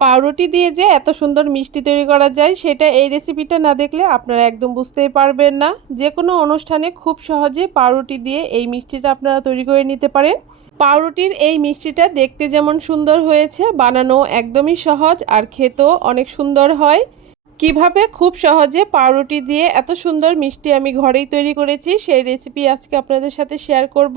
পাউরুটি দিয়ে যে এত সুন্দর মিষ্টি তৈরি করা যায়, সেটা এই রেসিপিটা না দেখলে আপনারা একদম বুঝতেই পারবেন না। যে কোনো অনুষ্ঠানে খুব সহজে পাউরুটি দিয়ে এই মিষ্টিটা আপনারা তৈরি করে নিতে পারেন। পাউরুটির এই মিষ্টিটা দেখতে যেমন সুন্দর হয়েছে বানানো একদমই সহজ আর খেতেও অনেক সুন্দর হয়। কীভাবে খুব সহজে পাউরুটি দিয়ে এত সুন্দর মিষ্টি আমি ঘরেই তৈরি করেছি, সেই রেসিপি আজকে আপনাদের সাথে শেয়ার করব।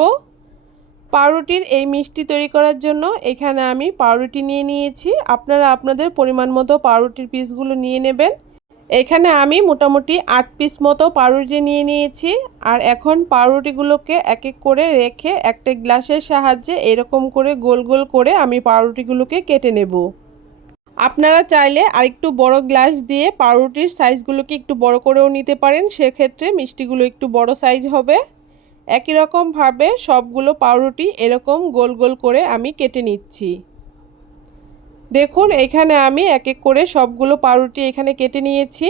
পাউরুটির এই মিষ্টি তৈরি করার জন্য এখানে আমি পাউরুটি নিয়ে নিয়েছি। আপনারা আপনাদের পরিমাণ মতো পাউরুটির পিসগুলো নিয়ে নেবেন। এখানে আমি মোটামুটি আট পিস মতো পাউরুটি নিয়ে নিয়েছি। আর এখন পাউরুটিগুলোকে এক এক করে রেখে একটা গ্লাসের সাহায্যে এরকম করে গোল গোল করে আমি পাউরুটিগুলোকে কেটে নেব। আপনারা চাইলে আরেকটু বড় গ্লাস দিয়ে পাউরুটির সাইজগুলোকে একটু বড় করেও নিতে পারেন। সেক্ষেত্রে মিষ্টিগুলো একটু বড় সাইজ হবে। একই রকমভাবে সবগুলো পাউরুটি এরকম গোল গোল করে আমি কেটে নিচ্ছি। দেখুন, এখানে আমি এক এক করে সবগুলো পাউরুটি এখানে কেটে নিয়েছি।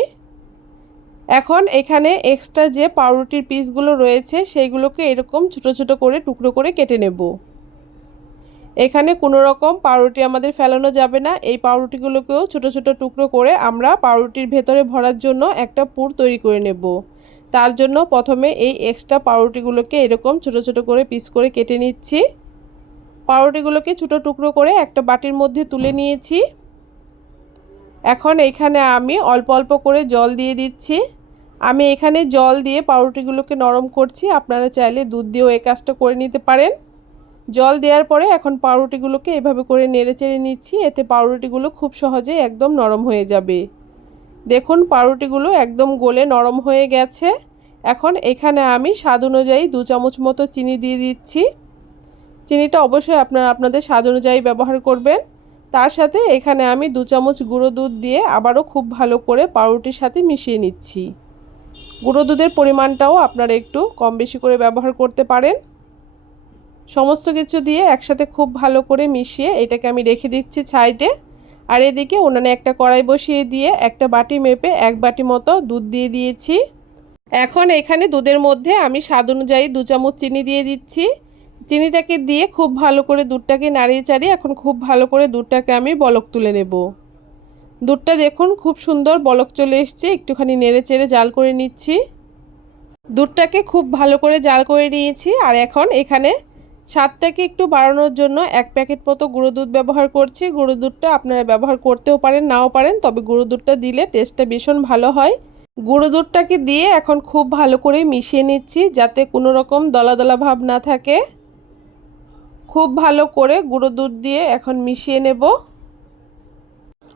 এখন এখানে এক্সট্রা যে পাউরুটির পিসগুলো রয়েছে, সেইগুলোকে এরকম ছোট ছোট করে টুকরো করে কেটে নেব। এখানে কোনো রকম পাউরুটি আমাদের ফেলানো যাবে না। এই পাউরুটিগুলোকেও ছোট ছোট টুকরো করে আমরা পাউরুটির ভেতরে ভরার জন্য একটা পুর তৈরি করে নেব। তার জন্য প্রথমে এই এক্সট্রা পাউরুটিগুলোকে এরকম ছোট ছোট করে পিস করে কেটে নিচ্ছি। পাউরুটিগুলোকে ছোটো টুকরো করে একটা বাটির মধ্যে তুলে নিয়েছি। এখন এখানে আমি অল্প অল্প করে জল দিয়ে দিচ্ছি। আমি এখানে জল দিয়ে পাউরুটিগুলোকে নরম করছি। আপনারা চাইলে দুধ দিয়েও এই কাজটা করে নিতে পারেন। জল দেওয়ার পরে এখন পাউরুটিগুলোকে এভাবে করে নেড়ে চেড়ে নিচ্ছি। এতে পাউরুটিগুলো খুব সহজে একদম নরম হয়ে যাবে। দেখুন, পাউরুটিগুলো একদম গোলে নরম হয়ে গেছে। এখন এখানে আমি স্বাদ অনুযায়ী দু চামচ মতো চিনি দিয়ে দিচ্ছি। চিনিটা অবশ্যই আপনারা আপনাদের স্বাদ অনুযায়ী ব্যবহার করবেন। তার সাথে এখানে আমি দু চামচ গুঁড়ো দুধ দিয়ে আবারও খুব ভালো করে পাউরুটির সাথে মিশিয়ে নিচ্ছি। গুঁড়ো দুধের পরিমাণটাও আপনারা একটু কম বেশি করে ব্যবহার করতে পারেন। সমস্ত কিছু দিয়ে একসাথে খুব ভালো করে মিশিয়ে এটাকে আমি রেখে দিচ্ছি সাইডে। আর এদিকে উনানে একটা কড়াই বসিয়ে দিয়ে একটা বাটি মেপে এক বাটি মতো দুধ দিয়ে দিয়েছি। এখন এখানে দুধের মধ্যে আমি স্বাদ অনুযায়ী দু চামচ চিনি দিয়ে দিচ্ছি। চিনিটাকে দিয়ে খুব ভালো করে দুধটাকে নাড়িয়ে চাড়িয়ে এখন খুব ভালো করে দুধটাকে আমি বলক তুলে নেব। দুধটা দেখুন খুব সুন্দর বলক চলে এসছে, একটুখানি নেড়ে চেড়ে জাল করে নিচ্ছি। দুধটাকে খুব ভালো করে জাল করে নিয়েছি আর এখন এখানে স্বাদটাকে একটু বাড়ানোর জন্য এক প্যাকেট মতো গুঁড়ো দুধ ব্যবহার করছি। গুঁড়ো দুধটা আপনারা ব্যবহার করতেও পারেন, নাও পারেন, তবে গুঁড়ো দুধটা দিলে টেস্টটা ভীষণ ভালো হয়। গুঁড়ো দুধটাকে দিয়ে এখন খুব ভালো করে মিশিয়ে নিচ্ছি যাতে কোনো রকম দলা দলা ভাব না থাকে। খুব ভালো করে গুঁড়ো দুধ দিয়ে এখন মিশিয়ে নেব।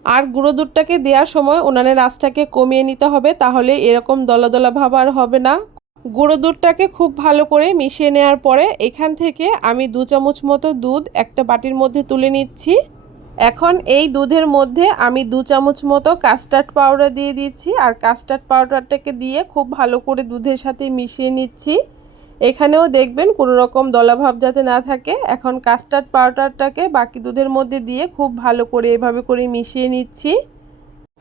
আর গুঁড়ো দুধটাকে দেওয়ার সময় উনানের আঁচটাকে কমিয়ে নিতে হবে, তাহলে এরকম দলা দলা ভাব আর হবে না। গুঁড়ো দুধটাকে খুব ভালো করে মিশিয়ে নেওয়ার পরে এখান থেকে আমি দু চামচ মতো দুধ একটা বাটির মধ্যে তুলে নিচ্ছি। এখন এই দুধের মধ্যে আমি দু চামচ মতো কাস্টার্ড পাউডার দিয়ে দিচ্ছি আর কাস্টার্ড পাউডারটাকে দিয়ে খুব ভালো করে দুধের সাথে মিশিয়ে নিচ্ছি। এখানেও দেখবেন কোনো রকম দলাভাব যাতে না থাকে। এখন কাস্টার্ড পাউডারটাকে বাকি দুধের মধ্যে দিয়ে খুব ভালো করে এভাবে করে মিশিয়ে নিচ্ছি।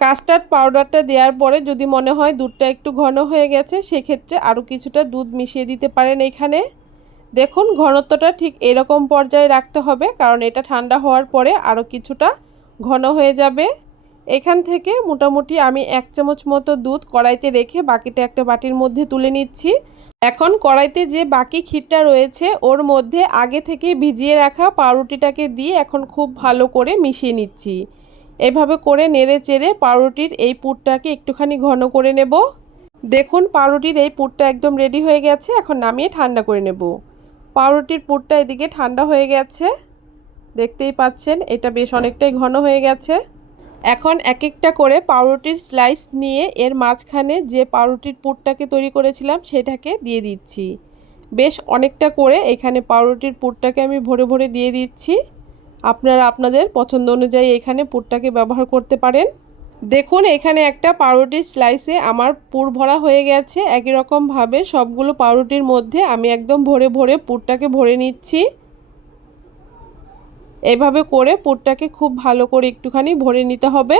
কাস্টার্ড পাউডারটা দেওয়ার পরে যদি মনে হয় দুধটা একটু ঘন হয়ে গেছে, সেক্ষেত্রে আরও কিছুটা দুধ মিশিয়ে দিতে পারেন এখানে। দেখুন, ঘনত্বটা ঠিক এরকম পর্যায়ে রাখতে হবে, কারণ এটা ঠান্ডা হওয়ার পরে আরও কিছুটা ঘন হয়ে যাবে। এখান থেকে মোটামুটি আমি এক চামচ মতো দুধ কড়াইতে রেখে বাকিটা একটা বাটির মধ্যে তুলে নিচ্ছি। এখন কড়াইতে যে বাকি ক্ষীরটা রয়েছে, ওর মধ্যে আগে থেকে ভিজিয়ে রাখা পাউরুটিটাকে দিয়ে এখন খুব ভালো করে মিশিয়ে নিচ্ছি। এভাবে করে নেড়ে চেড়ে পাউরুটির এই পুরটাকে একটুখানি ঘন করে নেব। দেখুন, পাউরুটির এই পুরটা একদম রেডি হয়ে গেছে। এখন নামিয়ে ঠান্ডা করে নেব। পাউরুটির পুরটা এদিকে ঠান্ডা হয়ে গেছে। দেখতেই পাচ্ছেন, এটা বেশ অনেকটাই ঘন হয়ে গেছে। এখন এক একটা করে পাউরুটির স্লাইস নিয়ে এর মাঝখানে যে পাউরুটির পুরটাকে তৈরি করেছিলাম, সেটাকে দিয়ে দিচ্ছি। বেশ অনেকটা করে এখানে পাউরুটির পুরটাকে আমি ভরে ভরে দিয়ে দিচ্ছি। আপনারা আপনাদের পছন্দ অনুযায়ী এখানে পুরটাকে ব্যবহার করতে পারেন। দেখুন, এখানে একটা পাউরুটির স্লাইসে আমার পুর ভরা হয়ে গেছে। একই রকমভাবে সবগুলো পাউরুটির মধ্যে আমি একদম ভরে ভরে পুরটাকে ভরে নিচ্ছি। এভাবে করে পুরটাকে খুব ভালো করে একটুখানি ভরে নিতে হবে।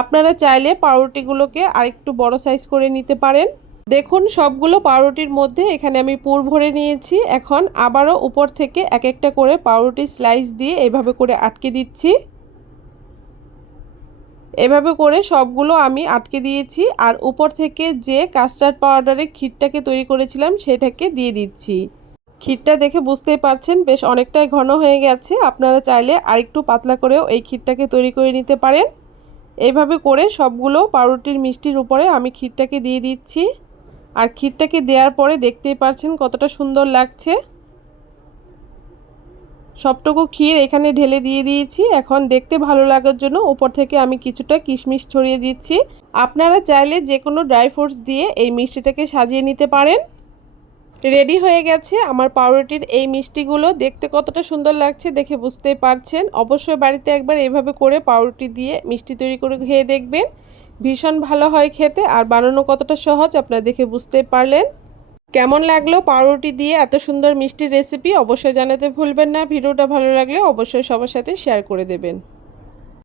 আপনারা চাইলে পাউরুটিগুলোকে আরেকটু বড় সাইজ করে নিতে পারেন। দেখুন, সবগুলো পাউরুটির মধ্যে এখানে আমি পুর ভরে নিয়েছি। এখন আবারও উপর থেকে এক একটা করে পাউরুটি স্লাইস দিয়ে এভাবে করে আটকে দিচ্ছি। এভাবে করে সবগুলো আমি আটকে দিয়েছি আর উপর থেকে যে কাস্টার্ড পাউডারের ক্ষীরটাকে তৈরি করেছিলাম সেটাকে দিয়ে দিচ্ছি। ক্ষীরটা দেখে বুঝতেই পারছেন, বেশ অনেকটাই ঘন হয়ে গেছে। আপনারা চাইলে আরেকটু পাতলা করেও এই ক্ষীরটাকে তৈরি করে নিতে পারেন। এইভাবে করে সবগুলো পাউরুটির মিষ্টির উপরে আমি ক্ষীরটাকে দিয়ে দিচ্ছি। আর ক্ষীরটাকে দেওয়ার পরে দেখতেই পারছেন কতটা সুন্দর লাগছে। সবটুকু ক্ষীর এখানে ঢেলে দিয়ে দিয়েছি। এখন দেখতে ভালো লাগার জন্য উপর থেকে আমি কিছুটা কিশমিশ ছড়িয়ে দিচ্ছি। আপনারা চাইলে যে কোনো ড্রাই ফ্রুটস দিয়ে এই মিষ্টিটাকে সাজিয়ে নিতে পারেন। রেডি হয়ে গেছে আমার পাউরুটির এই মিষ্টিগুলো। দেখতে কতটা সুন্দর লাগছে দেখে বুঝতেই পারছেন। অবশ্যই বাড়িতে একবার এভাবে করে পাউরুটি দিয়ে মিষ্টি তৈরি করে খেয়ে দেখবেন। ভীষণ ভালো হয় খেতে, আর বানানো কতটা সহজ আপনারা দেখে বুঝতে পারলেন। কেমন লাগল পাউরুটি দিয়ে এত সুন্দর মিষ্টি রেসিপি অবশ্যই জানাতে ভুলবেন না। ভিডিওটা ভালো লাগলে অবশ্যই সবার সাথে শেয়ার করে দেবেন।